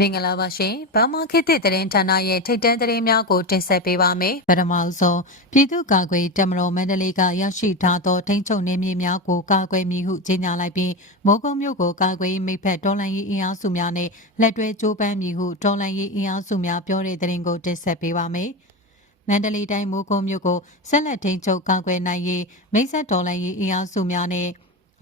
မင်္ဂလာပါရှင်။ဘာမာခေတ်သစ်သတင်းဌာနရဲ့ထိတ်တန့်သတင်းများကိုတင်ဆက်ပေးပါမယ်။ပထမဆုံးပြည်သူ့ကာကွယ်တမတော်မန္တလေးကရရှိထားသောထိန်းချုပ်နေမြေများကိုကာကွယ်မည်ဟုကြေညာလိုက်ပြီးမိုးကုံမြို့ကိုကာကွယ်မိဖက်တော်လှန်ရေးအင်အားစုများနဲ့လက်တွဲကြိုးပမ်းမည်ဟုတော်လှန်ရေးအင်အားစုများပြောတဲ့သတင်းကိုတင်ဆက်ပေးပါမယ်။မန္တလေးတိုင်းမိုးကုံမြို့ကိုဆက်လက်ထိန်းချုပ်ကာကွယ်နိုင်ရေးမိတ်ဆက်တော်လှန်ရေးအင်အားစုများနဲ့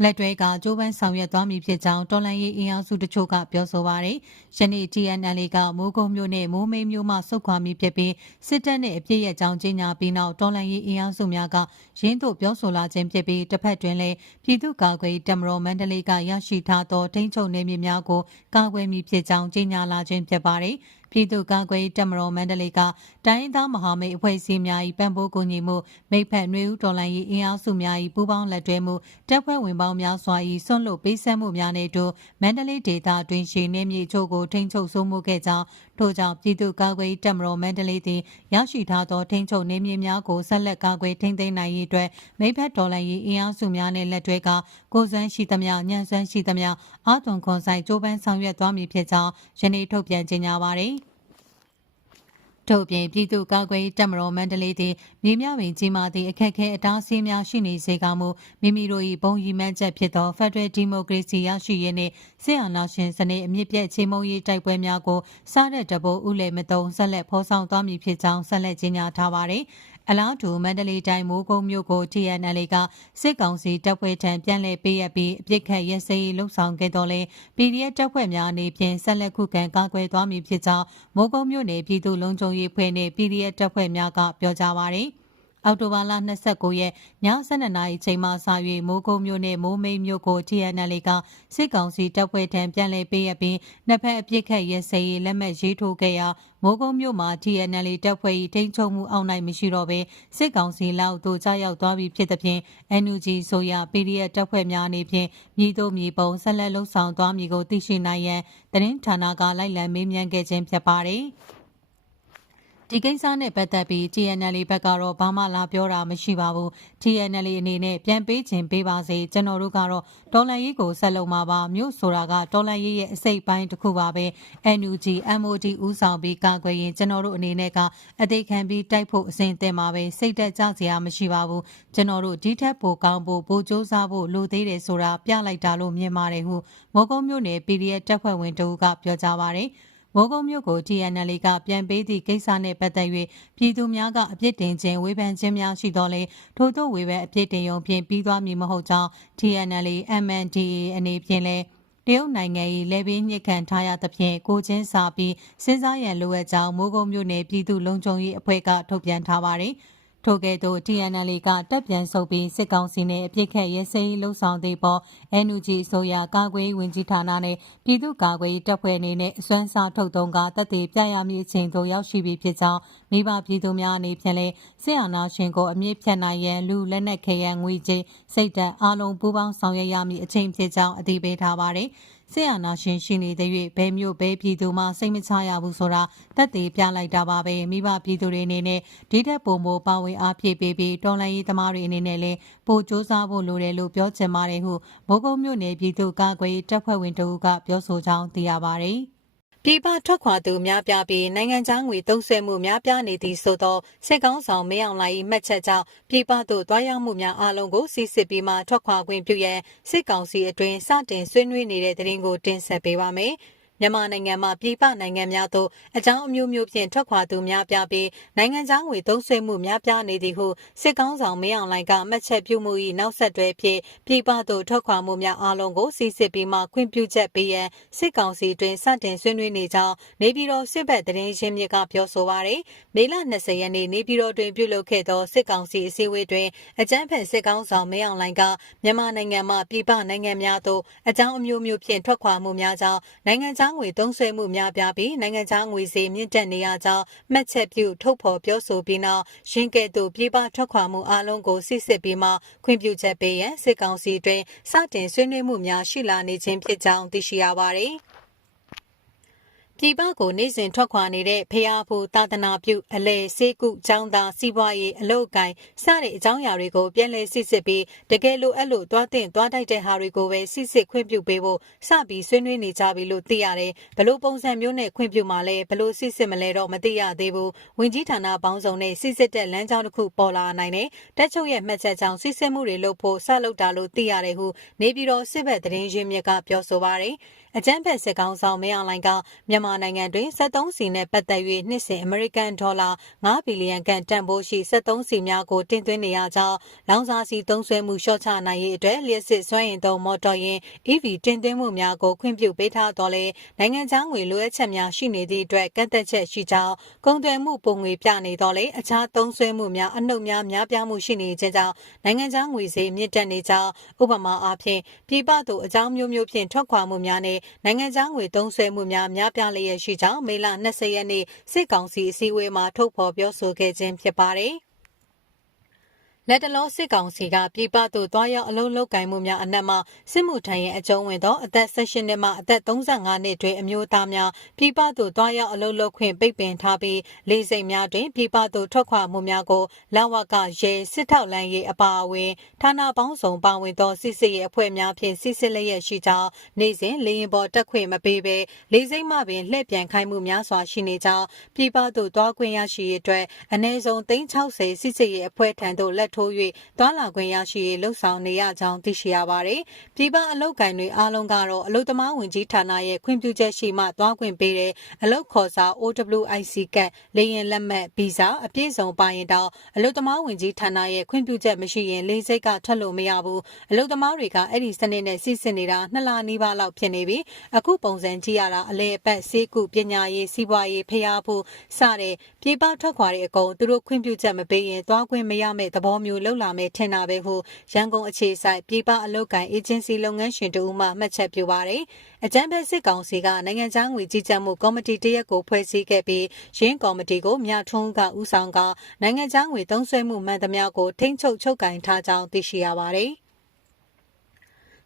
လက်တွဲကကြိုးပမ်းဆောင်ရွက်သွားမည်ဖြစ်ကြောင်းတော်လန်ရေးအင်အားစုတချို့ကပြောဆိုပါရယ်ယနေ့ TNL ကမိုးကုံမြို့နဲ့မိုးမိတ်မြို့မှဆုတ်ခွာမည်ဖြစ်ပြီးစစ်တပ်နဲ့အပြစ်ရဲ့ကြောင်းကြီးညာပြီးနောက်တော်လန်ရေးအင်အားစုများကရင်းတို့ပြောဆိုလာခြင်းဖြစ်ပြီးတစ်ဖက်တွင်လည်းပြည်သူ့ကာကွယ်တမတော်မန္တလေးကရရှိထားသောထိန်းချုပ်နေမြေများကိုကာကွယ်မည်ဖြစ်ကြောင်းကြီးညာလာခြင်းဖြစ်ပါရယ်ပြည်သူ့ကာကွယ်တပ်မတော်မန္တလေးကတိုင်းရင်းသားမဟာမိတ်အဖွဲ့အစည်းများ၏ပံ့ပိုးကူညီမှုမိဖက်နှွေဦးတော်လှန်ရေးအင်အားစုများ၏ပူးပေါင်းလက်တွဲမှုတပ်ဖွဲ့ဝင်ပေါင်းများစွာ၏ဆွန့်လွတ်ပေးဆက်မှုများနှင့်အတူမန္တလေးဒေသတွင်ရှိနေမြေချို့ကိုထိန်းချုပ်စိုးမိုးခဲ့ကြောင်း ထို့ကြောင့်ပြည်သူ့ကာကွယ်တပ်မတော်မန္တလေးသည်ရရှိထားသောထိန်းချုပ်နေမြေများကိုဆက်လက်ကာကွယ်ထိန်းသိမ်းနိုင်ရေးအတွက်မိဖက်တော်လှန်ရေးအင်အားစုများနှင့်လက်တွဲကကိုယ်စွမ်းရှိသမျှညံ့စွမ်းရှိသမျှအာသွန်ခွန်ဆိုင်ကြိုးပမ်းဆောင်ရွက်သွားမည်ဖြစ်ကြောင်းယနေ့ထုတ်ပြန်ကြေညာပါသည် ထို့ပြင်ပြည်သူ့ကာကွယ်တပ်မတော်မန္တလေးသည်မြေမြပင်ကြီးမာသည့်အခက်ခဲအတားအဆီးများရှိနေစေကမူမိမိတို့၏ဘုံရည်မှန်းချက်ဖြစ်သော Federal Democracy ရရှိရေးနှင့်စစ်အာဏာရှင်စနစ်အမြင့်ပြည့်ချေမှုန်းရေးတိုက်ပွဲများကိုစားတဲ့တဘိုးဥလေမတုံဆက်လက်ဖော်ဆောင်သွားမည်ဖြစ်ကြောင်းဆက်လက်ကြေညာထားပါသည် အလားတူမန္တလေးတိုင်းမိုးကုံမြို့ကို TNL ကစစ်ကောင်စီတပ်ဖွဲ့ထံပြန်လည်ပေးအပ်ပြီးအပြစ်ခတ်ရဲစရေးလှုပ်ဆောင်ခဲ့တော်လဲ PDF တပ်ဖွဲ့များအနေဖြင့်ဆက်လက်ခုခံကာကွယ်သွားမည်ဖြစ်ကြောင်းမိုးကုံမြို့နယ်ပြည်သူ့လုံခြုံရေးဖွဲ့နှင့် PDF တပ်ဖွဲ့များကပြောကြားပါရယ်။ အောက်တိုဘာလ29ရက်ည7:00နာရီချိန်မှစ၍မိုးကုံမြို့နယ်မိုးမိတ်မြို့ကို TNL ကစစ်ကောင်စီတပ်ဖွဲ့ထံပြန်လည်ပေးအပ်ပြီးနှစ်ဖက်အပြစ်ခတ်ရဲစရေးလက်မှတ်ရေးထိုးခဲ့ရာမိုးကုံမြို့မှာ TNL တပ်ဖွဲ့၏ထိန်းချုပ်မှုအောက်၌မရှိတော့ဘဲစစ်ကောင်စီလက်အောက်သို့ကြားရောက်သွားပြီဖြစ်သဖြင့် NUG ဆိုရ PDF တပ်ဖွဲ့များအနေဖြင့်မြည်တို့မြည်ပုံဆက်လက်လှုပ်ဆောင်သွားမည်ကိုသိရှိနိုင်ရန်သတင်းဌာနကလိုက်လံမေးမြန်းခဲ့ခြင်းဖြစ်ပါတယ်။ ဒီကိစ္စနဲ့ပတ်သက်ပြီး TNL ဘက်ကတော့ဘာမှလာပြောတာမရှိပါဘူး TNL အနေနဲ့ပြန်ပေးခြင်းပေးပါစေကျွန်တော်တို့ကတော့ဒေါ်လာရေးကိုဆက်လုပ်မှာပါမြို့ဆိုတာကဒေါ်လာရေးရဲ့အစိတ်ပိုင်းတစ်ခုပါပဲ NUG MOD ဦးဆောင်ပြီးကာကွယ်ရင်ကျွန်တော်တို့အနေနဲ့ကအသေးခံပြီးတိုက်ဖို့အစဉ်သင့်ပါပဲစိတ်တက်ကြစရာမရှိပါဘူးကျွန်တော်တို့ဒီထက်ပိုကောင်းဖို့ပိုစ조사ဖို့လိုသေးတယ်ဆိုတာပြလိုက်တာလို့မြင်ပါတယ်ဟုမော်ကုံမြို့နယ် PDF တပ်ဖွဲ့ဝင်တို့ကပြောကြားပါတယ် မိုးကုံမြို့ကို TNL ကပြန်ပေးသည့်ကိစ္စနှင့်ပတ်သက်၍ပြည်သူများကအပြစ်တင်ခြင်းဝေဖန်ခြင်းများရှိတော်လဲထို့သောဝေဖန်အပြစ်တင်ရုံဖြင့်ပြီးသွားမည်မဟုတ်ကြောင်း TNL MNDAA အနေဖြင့်လည်းတရုတ်နိုင်ငံ၏လေပင်းညစ်ခံထားရသဖြင့်ကိုချင်းစာပြီးစဉ်းစားရန်လိုအပ်ကြောင်းမိုးကုံမြို့နယ်ပြည်သူ့လုံခြုံရေးအဖွဲ့ကထုတ်ပြန်ထားပါသည်။ ထို့ကဲ့သို့ TNL ကတက်ပြန်ဆုပ်ပြီးစစ်ကောင်စီနဲ့အပြစ်ခတ်ရဲစဲရေးလှုံ့ဆော်သည့်ပေါ် NUG အစိုးရကာကွယ်ရေးဝန်ကြီးဌာနနဲ့ပြည်သူ့ကာကွယ်ရေးတပ်ဖွဲ့အနေနဲ့အစွမ်းစားထုတ်သုံးကတပ်တွေပြရမည့်အချိန်သို့ရောက်ရှိပြီဖြစ်ကြောင်းမိဘပြည်သူများအနေဖြင့်လည်းစစ်အာဏာရှင်ကိုအမြင့်ဖြတ်နိုင်ရန်လူလက်နက်ခဲယံငွေကြေးစိတ်ဓာတ်အလုံးပူးပေါင်းဆောင်ရွက်ရမည့်အချိန်ဖြစ်ကြောင်းအသိပေးထားပါတယ်။ ဆေးအာနာရှင်ရှိနေတဲ့၍ဘဲမျိုးဘဲပြည်သူမှစိတ်မချရဘူးဆိုတာတက်သေးပြလိုက်တာပါပဲမိဘပြည်သူတွေအနေနဲ့ဒီထက်ပိုမိုပါဝင်အားဖြည့်ပေးပြီးတော်လိုင်းရေးသမားတွေအနေနဲ့လည်းပိုစ조사ဖို့လိုတယ်လို့ပြောချင်ပါတယ်ဟုမိုးကုတ်မြို့နယ်ပြည်သူ့ကာကွယ်တပ်ဖွဲ့ဝင်တို့ကပြောဆိုကြောင်းသိရပါတယ် ပြည်ပထွက်ခွာသူများပြားပြီးနိုင်ငံခြားငွေသုံးစွဲမှုများပြားနေသည့်ဆိုသောစစ်ကောင်းဆောင်မင်းအောင်လှိုင်၏မှတ်ချက်ကြောင့်ပြည်ပသို့တွားရောက်မှုများအလုံးကိုစစ်စစ်ပြီးမှထွက်ခွာခွင့်ပြုရန်စစ်ကောင်စီအတွင်းစတင်ဆွေးနွေးနေတဲ့တဲ့ရင်ကိုတင်ဆက်ပေးပါမယ်။ မြန်မာနိုင်ငံမှာပြည်ပနိုင်ငံများသို့အကြောင်းအမျိုးမျိုးဖြင့်ထွက်ခွာသူများပြားပြီးနိုင်ငံခြားငွေသုံးစွဲမှုများပြားနေသည်ဟုစစ်ကောင်းဆောင်မင်းအောင်လှိုင်ကမှတ်ချက်ပြုမှု၏နောက်ဆက်တွဲဖြင့်ပြည်ပသို့ထွက်ခွာမှုများအလုံးကိုစီစစ်ပြီးမှခွင့်ပြုချက်ပေးရန်စစ်ကောင်စီတွင်စတင်ဆွေးနွေးနေကြောင်းနေပြည်တော်စစ်ဘက်သတင်းရင်းမြစ်ကပြောဆိုပါရယ်မေလ20ရက်နေ့နေပြည်တော်တွင်ပြုလုပ်ခဲ့သောစစ်ကောင်စီအစည်းအဝေးတွင်အကြမ်းဖက်စစ်ကောင်းဆောင်မင်းအောင်လှိုင်ကမြန်မာနိုင်ငံမှပြည်ပနိုင်ငံများသို့အကြောင်းအမျိုးမျိုးဖြင့်ထွက်ခွာမှုများကြောင့်နိုင်ငံခြားငွေသုံးစွဲမှုများပြားပြီးနိုင်ငံခြားငွေဈေးမြင့်တက်နေရကြောင်းမှတ်ချက်ပြုထုတ်ဖော်ပြောဆိုပြီးနောက်ရင်းကဲ့သို့ပြည်ပထွက်ခွာမှုအလုံးကိုစစ်စစ်ပြီးမှခွင့်ပြုချက်ပေးရန်စစ်ကောင်စီတွင်စတင်ဆွေးနွေးမှုများရှိလာနေခြင်းဖြစ်ကြောင်းသိရှိရပါသည်။ ပြည်ပကိုနေစဉ်ထွက်ခွာနေတဲ့ဖျားဖူသာသနာပြုအလဲစေကုကျောင်းသားစီးပွားရေးအလုပ်အကင်စတဲ့အကြောင်းအရာတွေကိုပြန်လည်စစ်စစ်ပြီးတကယ်လို့အဲ့လိုသွားတင်သွားတိုက်တဲ့ဟာတွေကိုပဲစစ်စစ်ခွင့်ပြုပေးဖို့စပြီးဆွေးနွေးနေကြပြီလို့သိရတယ်ဘလို့ပုံစံမျိုးနဲ့ခွင့်ပြုမှလဲဘလို့စစ်စစ်မလဲတော့မသိရသေးဘူးဝင်ကြီးဌာနပေါင်းစုံနဲ့စစ်စစ်တဲ့လမ်းကြောင်းတစ်ခုပေါ်လာနိုင်တယ်တက်ချုပ်ရဲ့မှတ်ချက်ကြောင့်စစ်စစ်မှုတွေလုပ်ဖို့စလုပ်တာလို့သိရတယ်ဟုနေပြည်တော်စစ်ဘက်သတင်းရင်းမြစ်ကပြောဆိုပါတယ် အကြမ်းဖက်စစ်ကောင်ဆောင်မင်းအောင်လှိုင်ကမြန်မာနိုင်ငံတွင်73စီနဲ့ပတ်သက်၍နှစ်စဉ်အမေရိကန်ဒေါ်လာ9ဘီလီယံခန့်တန်ဖိုးရှိ73စီများကိုတင်သွင်းနေရကြောင်းလောင်စာစီသုံးစွဲမှုလျှော့ချနိုင်ရေးအတွက်လျှက်စစ်စွမ်းအင်သုံးမော်တော်ယာဉ် EV တင်သွင်းမှုများကိုခွင့်ပြုပေးထားတော်လဲနိုင်ငံခြားငွေလိုအပ်ချက်များရှိနေသည့်အတွက်ကန့်သက်ချက်ရှိကြောင်းကုန်သွယ်မှုပုံငွေပြနေတော်လဲအခြားသုံးစွဲမှုများအနှုတ်များများပြားမှုရှိနေခြင်းကြောင့်နိုင်ငံခြားငွေဈေးမြင့်တက်နေကြောင်းဥပမာအားဖြင့်ပြည်ပသို့အကြောင်းမျိုးမျိုးဖြင့်ထွက်ခွာမှုများနဲ့နိုင်ငံခြားငွေသုံးစွဲမှုများများပြားလျက်ရှိကြောင်းမေလ20ရက်နေ့စစ်ကောင်စီအစည်းအဝေးမှာထုတ်ဖော်ပြောဆိုခဲ့ခြင်းဖြစ်ပါတယ်။ လက်တလောစစ်ကောင်စီကပြည်ပသို့တွားရောက်အလုံးလုံးကင်မှုများအနက်မှစစ်မှုထမ်းရဲ့အကျုံးဝင်သောအသက်16နှစ်မှအသက်35နှစ်တွင်အမျိုးသားများပြည်ပသို့တွားရောက်အလုံးလုံးခွင့်ပိတ်ပင်ထားပြီးလေးစိတ်များတွင်ပြည်ပသို့ထွက်ခွာမှုများကိုလဝကရဲစစ်ထောက်လန်းရေးအပါအဝင်ဌာနပေါင်းစုံပါဝင်သောစစ်စစ်ရေးအဖွဲ့များဖြင့်စစ်စစ်လျက်ရှိကြောင်းနေ့စဉ်လေရင်ပေါ်တက်ခွင့်မပေးဘဲလေးစိတ်မှပင်လှည့်ပြန်ခိုင်းမှုများစွာရှိနေကြောင်းပြည်ပသို့တွားခွင့်ရရှိရေးအတွက်အ ਨੇ ဆုံး360စစ်စစ်ရေးအဖွဲ့ထံသို့လက်ထိုး၍တွာလာခွင့်ရရှိရေးလှုံ့ဆော်နေရကြောင်းသိရှိရပါတယ်။ပြည်ပအလုပ်ကိုင်တွေအားလုံးကတော့အလုပ်သမားဝင်ကြီးဌာနရဲ့ခွင့်ပြုချက်ရှိမှတွားခွင့်ပေးတဲ့အလုပ်ခေါ်စာ OWIC ကတ်လေရင်လက်မှတ်ဗီဇာအပြည့်စုံပါရင်တော့အလုပ်သမားဝင်ကြီးဌာနရဲ့ခွင့်ပြုချက်မရှိရင်လေးစိတ်ကထွက်လို့မရဘူး။အလုပ်သမားတွေကအဲ့ဒီစနစ်နဲ့စစ်စစ်နေတာနှစ်လနီးပါးလောက်ဖြစ်နေပြီ။အခုပုံစံကြည့်ရတာအလဲအပတ်စေးကုပညာရေးစီးပွားရေးဖျားဖို့စတဲ့ပြည်ပထွက်ခွာတဲ့အကုန်သူတို့ခွင့်ပြုချက်မပေးရင်တွားခွင့်မရမယ့်သဘောမျိုးလောက်လာမယ်ထင်တာပဲဟုရန်ကုန်အခြေဆိုင်ပြည်ပအလုပ်ကိုင်အေဂျင်စီလုပ်ငန်းရှင်တို့မှမှတ်ချက်ပြုပါတယ်။အကြမ်းဖက်စစ်ကောင်စီကနိုင်ငံခြားငွေကြီးကြပ်မှုကော်မတီတရက်ကိုဖွဲ့စည်းခဲ့ပြီးရင်းကော်မတီကိုမြထွန်းကဦးဆောင်ကနိုင်ငံခြားငွေသုံးစွဲမှုမှန်သမျှကိုထိန်းချုပ်ချုပ်ကင်ထားကြောင်းသိရှိရပါတယ်။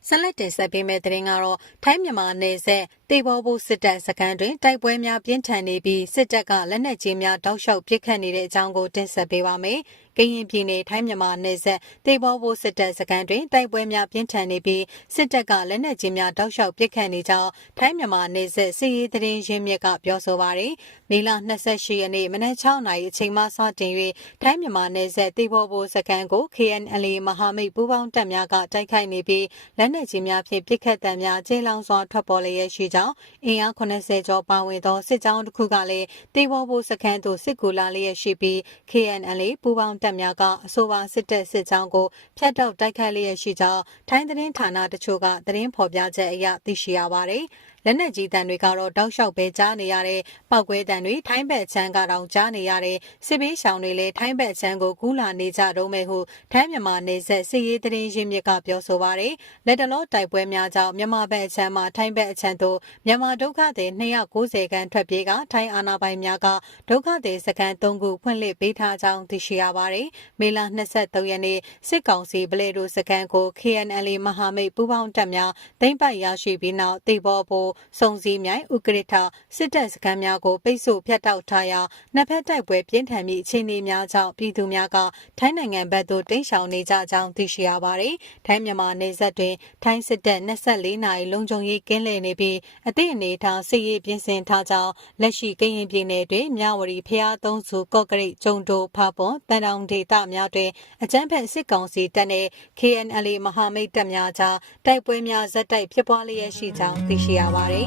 ဆက်လက်တင်ဆက်ပေးမယ့်သတင်းကတော့ထိုင်းမြန်မာနယ်စပ်တေဘောဘူစစ်တပ်စခန်းတွင်တိုက်ပွဲများပြင်းထန်နေပြီးစစ်တပ်ကလက်နက်ကြီးများတောက်လျှောက်ပစ်ခတ်နေတဲ့အကြောင်းကိုတင်ဆက်ပေးပါမယ်။ ကရင်ပြည်နယ်ထိုင်းမြန်မာနယ်စပ်တေဘောဘူစစ်တပ်စခန်းတွင်တိုက်ပွဲများပြင်းထန်နေပြီးစစ်တပ်ကလက်နက်ကြီးများတောက်လျှောက်ပစ်ခတ်နေကြောင်းထိုင်းမြန်မာနယ်စပ်စစ်ရေးသတင်းရင်းမြစ်ကပြောဆိုပါရယ်။မေလ28ရက်နေ့မနက်6နာရီအချိန်မှစတင်၍ထိုင်းမြန်မာနယ်စပ်တေဘောဘူစခန်းကို KNL မဟာမိတ်ပူးပေါင်းတပ်များကတိုက်ခိုက်နေပြီးလက်နက်ကြီးများဖြင့်ပစ်ခတ်တံများကျေးလောင်စွာထွက်ပေါ်လျက်ရှိကြောင်းအင်အား80ကျော်ပါဝင်သောစစ်ကြောင်းတစ်ခုကလည်းတေဘောဘူစခန်းသို့စစ်ကူလာလျက်ရှိပြီး KNL ပူးပေါင်းတပ်များကအဆိုပါစစ်တပ်စစ်ကြောင်းကိုဖျက်တောက်တိုက်ခိုက်လျက်ရှိကြောင်းထိုင်းသတင်းဌာနတချို့ကသတင်းဖော်ပြချက်အရသိရှိရပါတယ်။ လက်နက်ကြီးတန်တွေကတော့တောက်လျှောက်ပဲကြားနေရတဲ့ပောက်ကွဲတန်တွေထိုင်းဘက်ချမ်းကတော့ကြားနေရတဲ့စစ်ဘေးရှောင်တွေလည်းထိုင်းဘက်ချမ်းကိုကူးလာနေကြတော့မယ်ဟုထိုင်းမြန်မာနေဆက်စစ်ရေးသတင်းရင်းမြစ်ကပြောဆိုပါရယ်လက်တလောတိုက်ပွဲများကြောင့်မြန်မာဘက်ချမ်းမှာထိုင်းဘက်အချမ်းသို့မြန်မာဒုက္ခသည်290ခန်းထွက်ပြေးကထိုင်းအာဏာပိုင်များကဒုက္ခသည်စခန်း3ခုဖွင့်လှစ်ပေးထားကြောင်းသိရှိရပါတယ်မေလ23ရက်နေ့စစ်ကောင်စီဗလေဒိုစခန်းကို KNL မဟာမိတ်ပူးပေါင်းတပ်များသိမ်းပိုက်ရရှိပြီးနောက်တေဘောပိုစုံစည်းမြိုင်ဥကရထစစ်တပ်စခန်းများကိုပိတ်ဆို့ဖျက်တောက်ထားရာနှစ်ဖက်တိုက်ပွဲပြင်းထန်ပြီးအခြေအနေများကြောင့်ပြည်သူများကထိုင်းနိုင်ငံဘက်သို့တိမ်းရှောင်နေကြကြောင်းသိရှိရပါတယ်။ထိုင်းမြန်မာနယ်စပ်တွင်ထိုင်းစစ်တပ်24နာရီလုံခြုံရေးကင်းလည်နေပြီးအသည့်အနေထားစစ်ရေးပြင်ဆင်ထားကြောင်းလက်ရှိကရင်ပြည်နယ်တွင်မြဝတီဖျားသုံးစုကော့ကရိတ်ကျုံတိုဖာပွန်တန်တောင်ဒေသများတွင်အကြမ်းဖက်စစ်ကောင်စီတပ်နှင့် KNL မဟာမိတ်တပ်များကြားတိုက်ပွဲများဇက်တိုက်ဖြစ်ပွားလျက်ရှိကြောင်းသိရှိရပါတယ်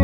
။